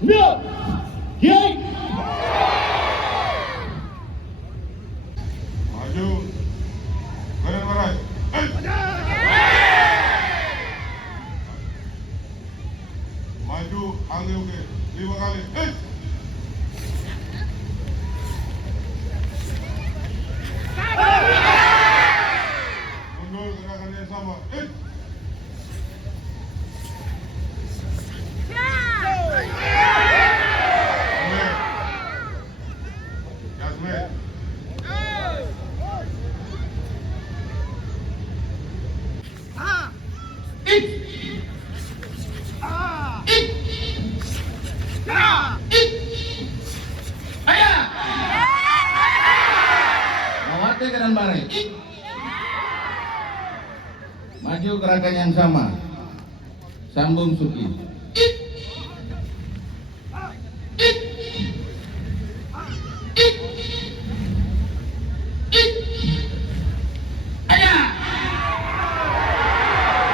9, Kiai. Maju. Kanan barai. Maju, angge oke. 5 kali. Mundur gerakan yang sama. Jasmine. Mawate kanan barai. Maju gerakan yang sama. Sambung Suki.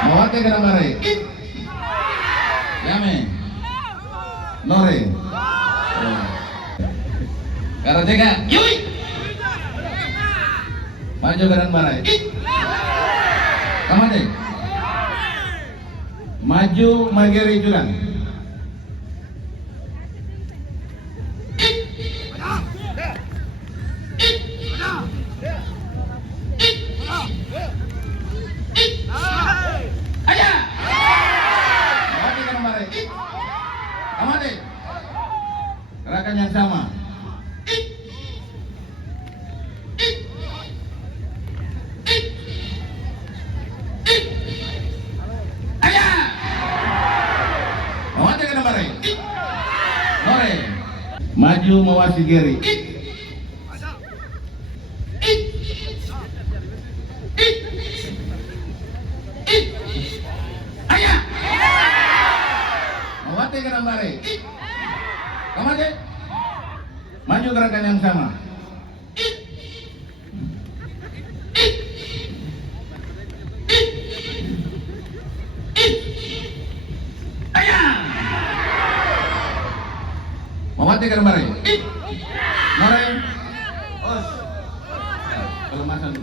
Mawate kanan barai. Yame. Nore. Karateka. Yui. Maju kanan barai. Kamade. Maju Mageri Jurang. Aja. Maju kanan barai. Kamade. Gerakan yang sama. Nore. Maju mewasi Geri. Ayah. Mewati kanan bare. Kamade. Maju gerakan yang sama. Mawate kanan bare. Nore. Os. Kelemasan.